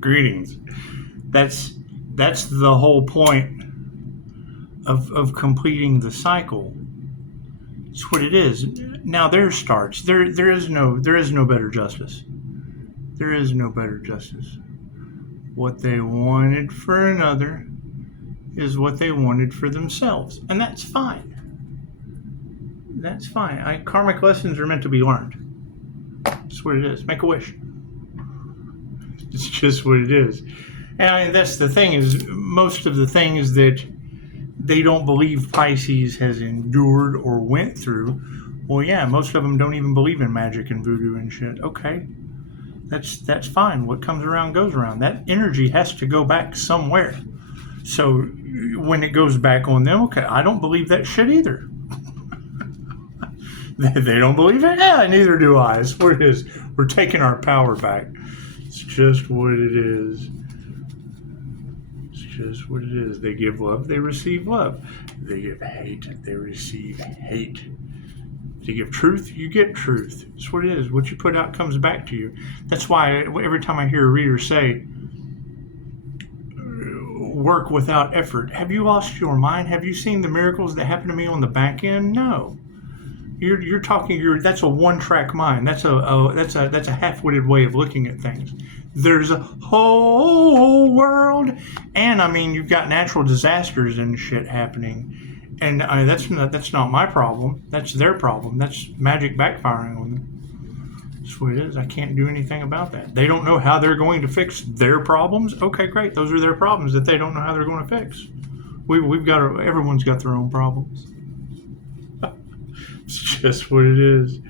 Greetings. That's the whole point of completing the cycle. It's what it is. Now there starts. There is no better justice. There is no better justice. What they wanted for another is what they wanted for themselves, and that's fine. That's fine. Karmic lessons are meant to be learned. That's what it is. Make a wish. It's just what it is. And that's the thing, is most of the things that they don't believe Pisces has endured or went through, well, yeah, most of them don't even believe in magic and voodoo and shit. Okay, that's fine. What comes around goes around. That energy has to go back somewhere. So when it goes back on them, okay, I don't believe that shit either. They don't believe it? Yeah, neither do I. It's what it is. We're taking our power back. It's just what it is. It's just what it is. They give love, they receive love. They give hate, they receive hate. They give truth, you get truth. It's what it is. What you put out comes back to you. That's why every time I hear a reader say, work without effort, have you lost your mind? Have you seen the miracles that happen to me on the back end? No. You're talking. That's a one-track mind. That's a half-witted way of looking at things. There's a whole world, and I mean, you've got natural disasters and shit happening, and that's not my problem. That's their problem. That's magic backfiring on them. That's what it is. I can't do anything about that. They don't know how they're going to fix their problems. Okay, great. Those are their problems that they don't know how they're going to fix. Everyone's got their own problems. It's just what it is.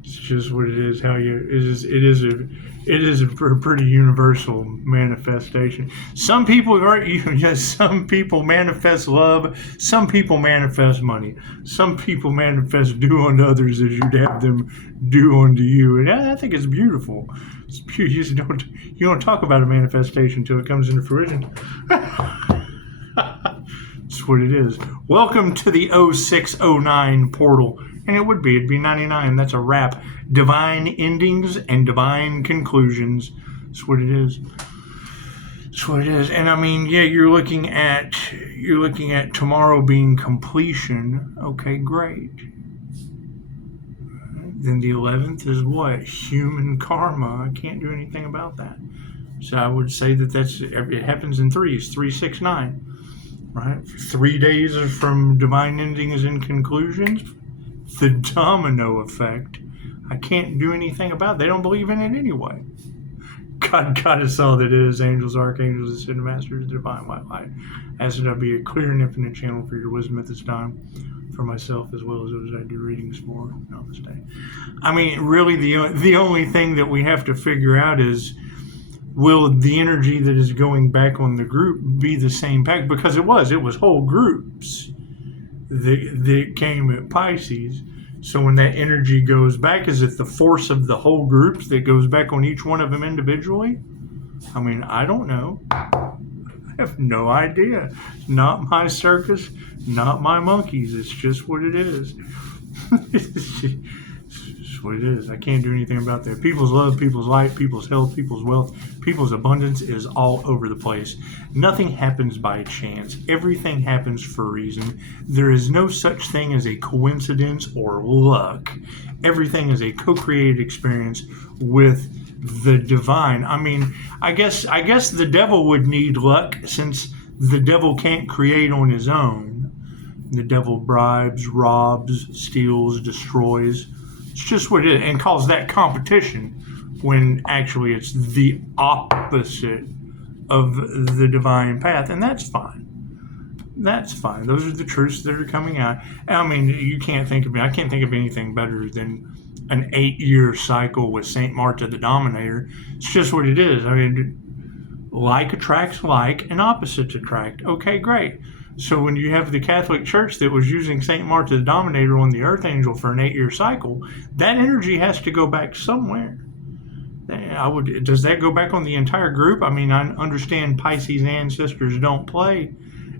It's just what it is. It is a pretty universal manifestation. Some people some people manifest love. Some people manifest money. Some people manifest do unto others as you'd have them do unto you. And I think it's beautiful. It's beautiful. You don't talk about a manifestation until it comes into fruition. That's what it is. Welcome to the 0609 portal. And it'd be 99. That's a wrap. Divine endings and divine conclusions. That's what it is. That's what it is. And I mean, yeah, you're looking at tomorrow being completion. Okay, great. Then the 11th is what? Human karma. I can't do anything about that. So I would say it happens in threes. 3, 6, 9. Right? 3 days from divine endings and conclusions. The domino effect. I can't do anything about it. They don't believe in it anyway. God is all that is. Angels, archangels, ascended masters, divine white light. Ask that I be a clear and infinite channel for your wisdom at this time, for myself as well as those I do readings for. Namaste. I mean, really, the only thing that we have to figure out is, will the energy that is going back on the group be the same pack? Because it was whole groups that came at Pisces. So when that energy goes back, is it the force of the whole groups that goes back on each one of them individually? I mean, I don't know. I have no idea. Not my circus, not my monkeys. It's just what it is. It's what it is. I can't do anything about that. People's love, people's light, people's health, people's wealth, people's abundance is all over the place. Nothing happens by chance. Everything happens for a reason. There is no such thing as a coincidence or luck. Everything is a co-created experience with the divine. I mean, I guess the devil would need luck, since the devil can't create on his own. The devil bribes, robs, steals, destroys. It's just what it is, and calls that competition, when actually it's the opposite of the divine path, and that's fine. That's fine. Those are the truths that are coming out. I mean, I can't think of anything better than an 8-year cycle with Saint Martha the Dominator. It's just what it is. I mean, like attracts like, and opposites attract. Okay, great. So when you have the Catholic Church that was using Saint Martha the Dominator on the Archangel for an 8-year cycle, that energy has to go back somewhere. Does that go back on the entire group? I mean, I understand Pisces ancestors don't play,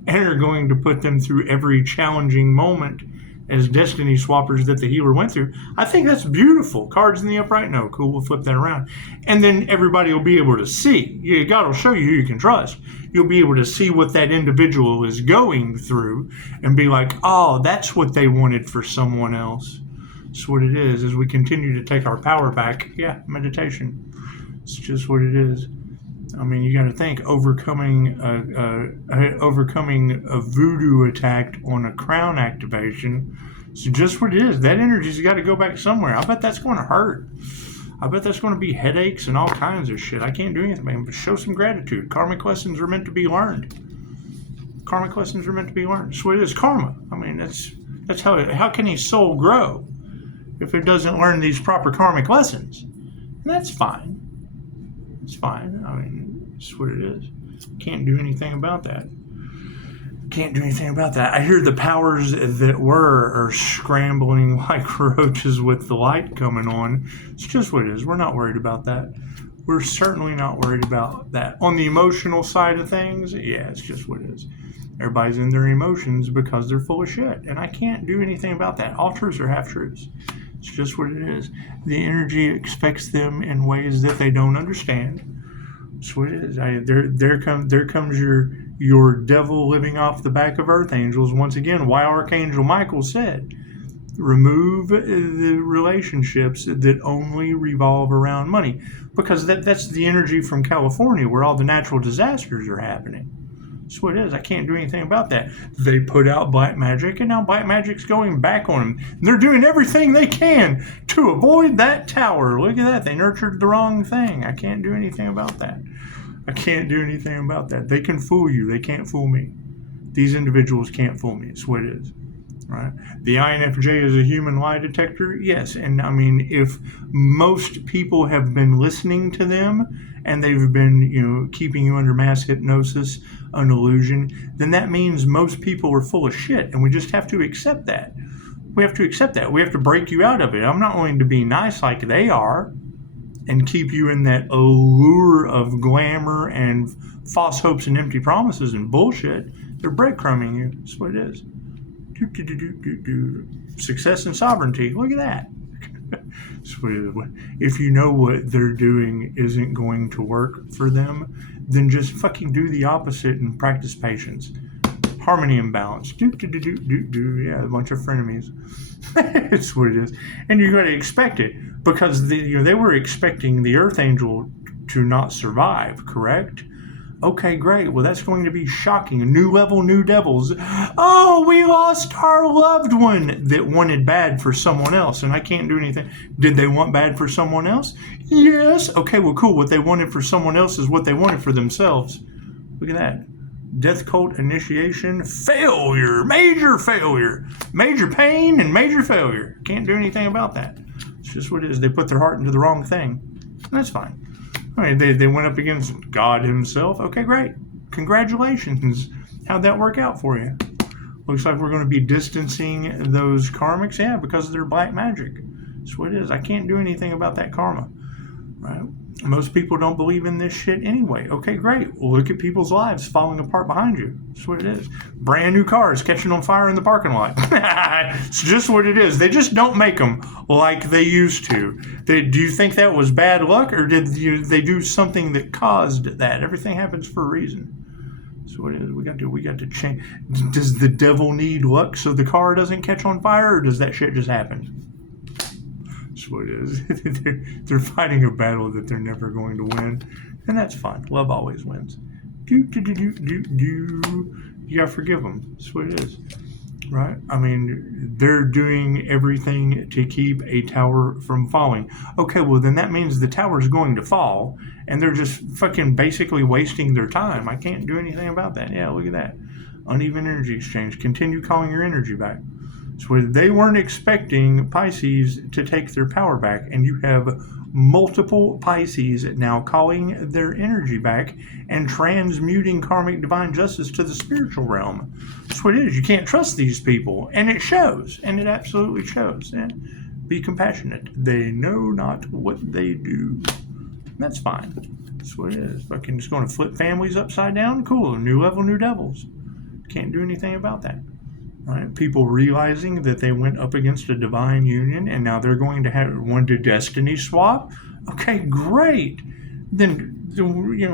and are going to put them through every challenging moment as destiny swappers that the healer went through. I think that's beautiful. Cards in the upright, no, cool, we'll flip that around. And then everybody will be able to see. God will show you who you can trust. You'll be able to see what that individual is going through and be like, oh, that's what they wanted for someone else. That's what it is. As we continue to take our power back, yeah, meditation. It's just what it is. I mean, you got to think, overcoming a voodoo attack on a crown activation. So just what it is. That energy's got to go back somewhere. I bet that's going to hurt. I bet that's going to be headaches and all kinds of shit. I can't do anything, man, but show some gratitude. Karmic lessons are meant to be learned. Karmic lessons are meant to be learned. That's what it is. Karma. I mean, that's how can a soul grow if it doesn't learn these proper karmic lessons? And that's fine. It's fine. I mean, it's what it is. Can't do anything about that. Can't do anything about that. I hear the powers that were are scrambling like roaches with the light coming on. It's just what it is. We're not worried about that. We're certainly not worried about that. On the emotional side of things, yeah, it's just what it is. Everybody's in their emotions because they're full of shit. And I can't do anything about that. All truths are half truths. It's just what it is. The energy expects them in ways that they don't understand. That's what it is. There comes your devil living off the back of earth angels. Once again, why Archangel Michael said, remove the relationships that only revolve around money. Because that's the energy from California where all the natural disasters are happening. That's what it is. I can't do anything about that. They put out black magic, and now black magic's going back on them. And they're doing everything they can to avoid that tower. Look at that. They nurtured the wrong thing. I can't do anything about that. I can't do anything about that. They can fool you. They can't fool me. These individuals can't fool me. It's what it is. Right? The INFJ is a human lie detector. Yes. And I mean, if most people have been listening to them and they've been, keeping you under mass hypnosis, an illusion, then that means most people are full of shit. And we just have to accept that. We have to accept that. We have to break you out of it. I'm not willing to be nice like they are and keep you in that allure of glamour and false hopes and empty promises and bullshit. They're breadcrumbing you. That's what it is. Success and sovereignty. Look at that. If you know what they're doing isn't going to work for them, then just fucking do the opposite and practice patience. Harmony and balance. Yeah, a bunch of frenemies. That's what it is. And you got to expect it because they were expecting the Earth Angel to not survive, correct? Okay, great. Well, that's going to be shocking. A new level, new devils. Oh, we lost our loved one that wanted bad for someone else, and I can't do anything. Did they want bad for someone else? Yes. Okay, well, cool. What they wanted for someone else is what they wanted for themselves. Look at that. Death cult initiation, failure, major pain and major failure. Can't do anything about that. It's just what it is. They put their heart into the wrong thing. And that's fine. I mean, they went up against God himself. Okay, great. Congratulations. How'd that work out for you? Looks like we're going to be distancing those karmics. Yeah, because of their black magic. That's what it is. I can't do anything about that karma. Right? Most people don't believe in this shit anyway. Okay, great. Well, look at people's lives falling apart behind you. That's what it is. Brand new cars catching on fire in the parking lot. It's just what it is. They just don't make them like they used to. Do you think that was bad luck, or did they do something that caused that? Everything happens for a reason. That's what it is. We got to change. Does the devil need luck so the car doesn't catch on fire, or does that shit just happen? That's what it is. They're fighting a battle that they're never going to win, and that's fine. Love always wins. You gotta forgive them. That's what it is, right? I mean, they're doing everything to keep a tower from falling. Okay, well then that means the tower's going to fall, and they're just fucking basically wasting their time. I can't do anything about that. Yeah, look at that. Uneven energy exchange. Continue calling your energy back. So they weren't expecting Pisces to take their power back, and you have multiple Pisces now calling their energy back and transmuting karmic divine justice to the spiritual realm. That's what it is. You can't trust these people, and it shows, and it absolutely shows. And be compassionate. They know not what they do. That's fine. That's what it is. Fucking just going to flip families upside down? Cool. New level, new devils. Can't do anything about that. Right? People realizing that they went up against a divine union and now they're going to want to destiny swap. Okay, great. Then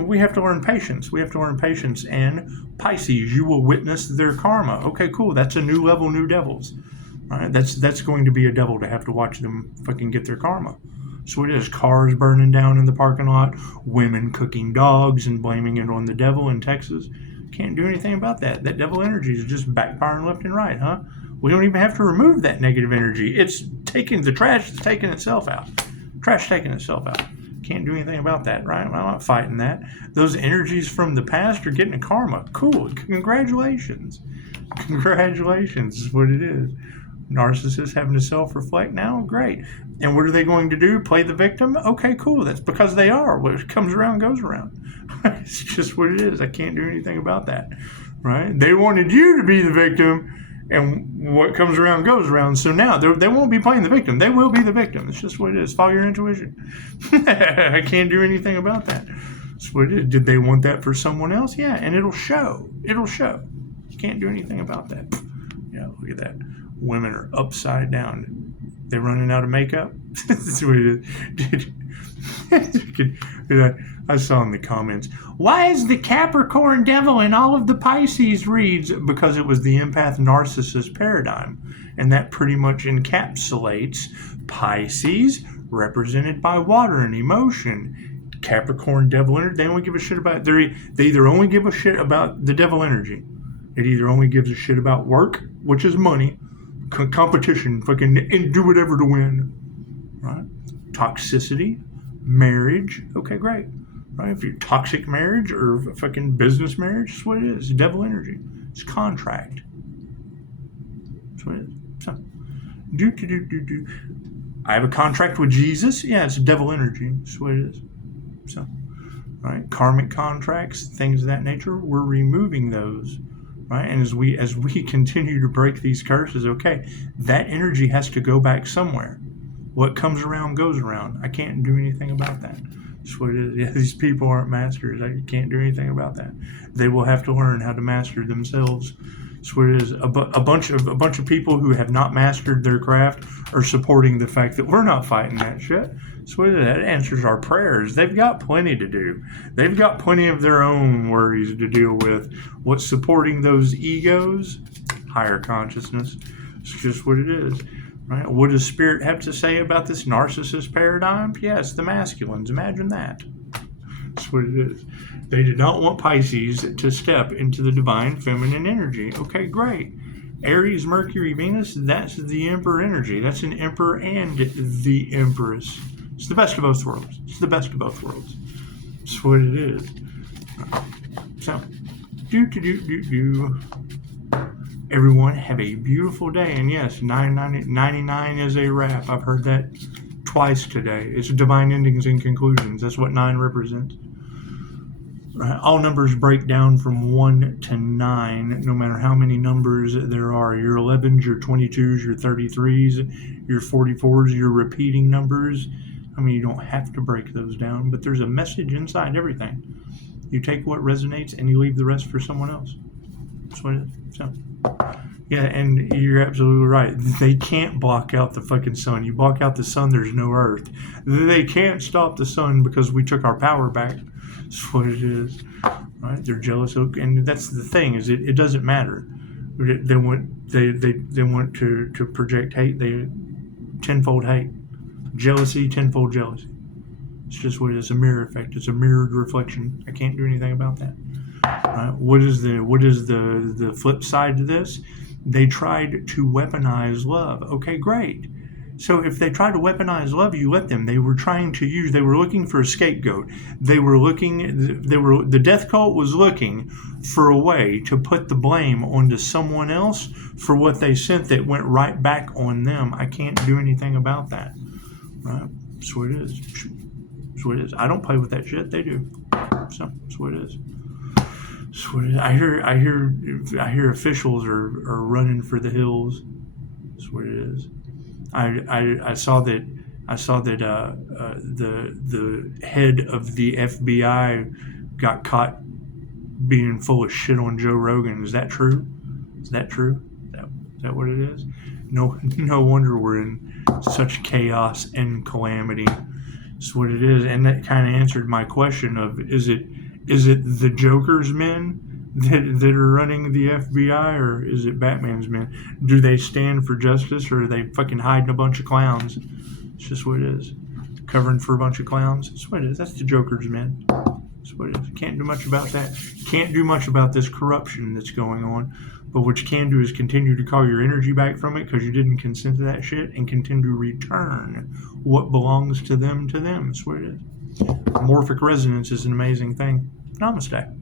we have to learn patience. We have to learn patience. And Pisces, you will witness their karma. Okay, cool. That's a new level, new devils. Right? That's going to be a devil to have to watch them fucking get their karma. So it is cars burning down in the parking lot, women cooking dogs and blaming it on the devil in Texas. Can't do anything about that. That devil energy is just backfiring left and right, huh? We don't even have to remove that negative energy. It's taking the trash, it's taking itself out. Trash taking itself out. Can't do anything about that, right? I'm not fighting that. Those energies from the past are getting a karma. Cool. Congratulations. Congratulations is what it is. Narcissists having to self-reflect now? Great. And what are they going to do? Play the victim? Okay, cool. That's because they are. What comes around goes around. It's just what it is. I can't do anything about that. Right? They wanted you to be the victim, and what comes around goes around. So now they won't be playing the victim. They will be the victim. It's just what it is. Follow your intuition. I can't do anything about that. That's what it is. Did they want that for someone else? Yeah, and it'll show. It'll show. You can't do anything about that. Yeah, look at that. Women are upside down. They're running out of makeup. That's what it is. I saw in the comments, why is the Capricorn devil in all of the Pisces reads? Because it was the empath narcissist paradigm. And that pretty much encapsulates Pisces, represented by water and emotion. Capricorn devil energy, they only give a shit about, they either only give a shit about the devil energy. It either only gives a shit about work, which is money, competition, fucking, and do whatever to win, right? Toxicity, marriage, okay, great, right? If you're toxic marriage or fucking business marriage, that's what it is. Devil energy. It's contract. That's what it is. So, do. I have a contract with Jesus. Yeah, it's devil energy. That's what it is. So, right, karmic contracts, things of that nature. We're removing those. Right? And as we continue to break these curses, okay, that energy has to go back somewhere. What comes around goes around. I can't do anything about that. That's what it is. Yeah, these people aren't masters. I can't do anything about that. They will have to learn how to master themselves. That's what it is. A bunch of people who have not mastered their craft are supporting the fact that we're not fighting that shit. So that answers our prayers. They've got plenty to do. They've got plenty of their own worries to deal with. What's supporting those egos? Higher consciousness. It's just what it is. Right? What does Spirit have to say about this narcissist paradigm? Yes, the masculines. Imagine that. That's what it is. They did not want Pisces to step into the divine feminine energy. Okay, great. Aries, Mercury, Venus, that's the Emperor energy. That's an Emperor and the Empress. It's the best of both worlds. It's the best of both worlds. That's what it is. So, everyone have a beautiful day. And yes, 99 is a wrap. I've heard that twice today. It's divine endings and conclusions. That's what 9 represents. All numbers break down from 1 to 9, no matter how many numbers there are. Your 11s, your 22s, your 33s, your 44s, your repeating numbers. I mean, you don't have to break those down, but there's a message inside everything. You take what resonates and you leave the rest for someone else. That's what it is. So, yeah, and you're absolutely right. They can't block out the fucking sun. You block out the sun, there's no earth. They can't stop the sun because we took our power back. That's what it is. Right? They're jealous, and that's the thing, is it doesn't matter. They want to project hate. They tenfold hate. Jealousy, tenfold jealousy. It's just what it is, a mirror effect. It's a mirrored reflection. I can't do anything about that. Right? What is the flip side to this? They tried to weaponize love. Okay, great. So if they try to weaponize love, you let them. They were looking for a scapegoat. The death cult was looking for a way to put the blame onto someone else for what they sent that went right back on them. I can't do anything about that. Right? That's what it is. That's what it is. I don't play with that shit. They do. So that's what it is. That's what it is. I hear officials are running for the hills. That's what it is. I saw that the head of the FBI got caught being full of shit on Joe Rogan. Is that true? Is that true? Is that what it is? No wonder we're in such chaos and calamity. That's what it is, and that kind of answered my question of is it the Joker's men that are running the FBI, or is it Batman's men? Do they stand for justice, or are they fucking hiding a bunch of clowns? It's just what it is. Covering for a bunch of clowns. That's what it is. That's the Joker's men. That's what it is. Can't do much about that. Can't do much about this corruption that's going on. But what you can do is continue to call your energy back from it because you didn't consent to that shit, and continue to return what belongs to them to them. That's what it is. Morphic resonance is an amazing thing. Namaste.